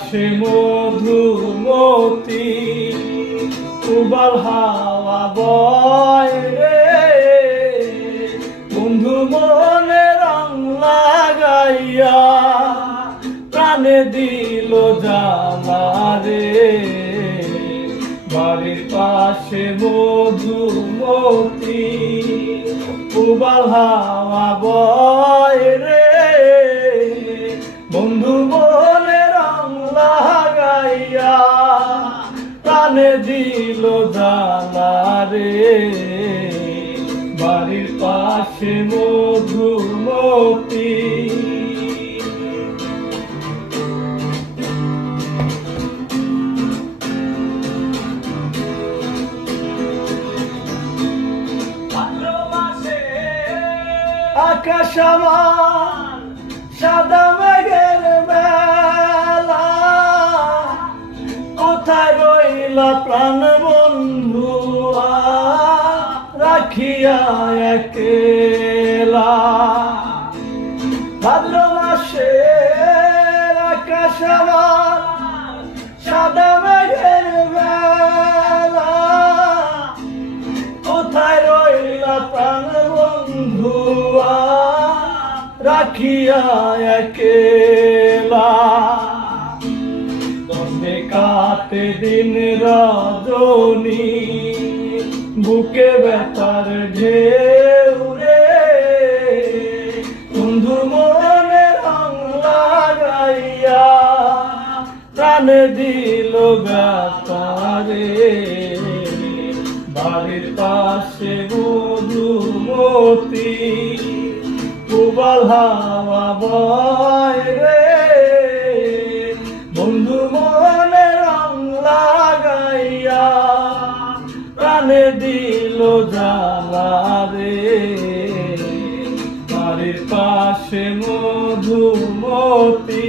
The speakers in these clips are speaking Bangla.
পাশে মধুমতি উবাল হাওয়া বয় রে, বন্ধু মনে রং লাগাইয়া প্রাণে দিল জানা রে। বাড়ির পাশে মধুমতি উবাল হাওয়া বয় রে, বন্ধু মনে রং লাগাইয়া প্রাণে দিল জানা রে। বাড়ির পাশে মধুমতি আকাশ আমার সাদা মেঘের বেলা, কোথায় রইলা প্রাণ বন্ধু রাখিয়া একেলা। ভাদ্র মাসের আকাশ আমার সাদা মেঘের বেলা, কোথায় রইলা প্রাণ বন্ধু রাখিয়া একেলা। দ্বন্দ্বে কাটে দিন রজনী, বুকে ব্যথার ঢেউ রে, বন্ধু মনে রং লাগাইয়া প্রাণে দিল ব্যথা রে। বাড়ির পাশে মধুমতি উবাল হাওয়া বয় রে, বন্ধু মনে রং লাগাইয়া প্রাণে দিল জানা রে। বাড়ির পাশে মধুমতি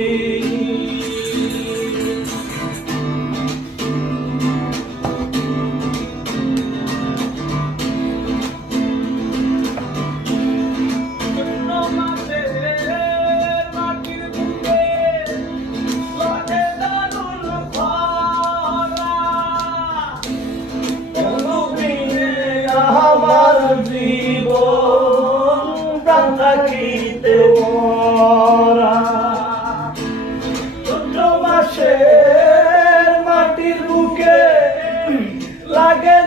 আমার জীবন প্রাণ থাকিতে মরা। চৈত্র মাসের মাটির বুকে লাগে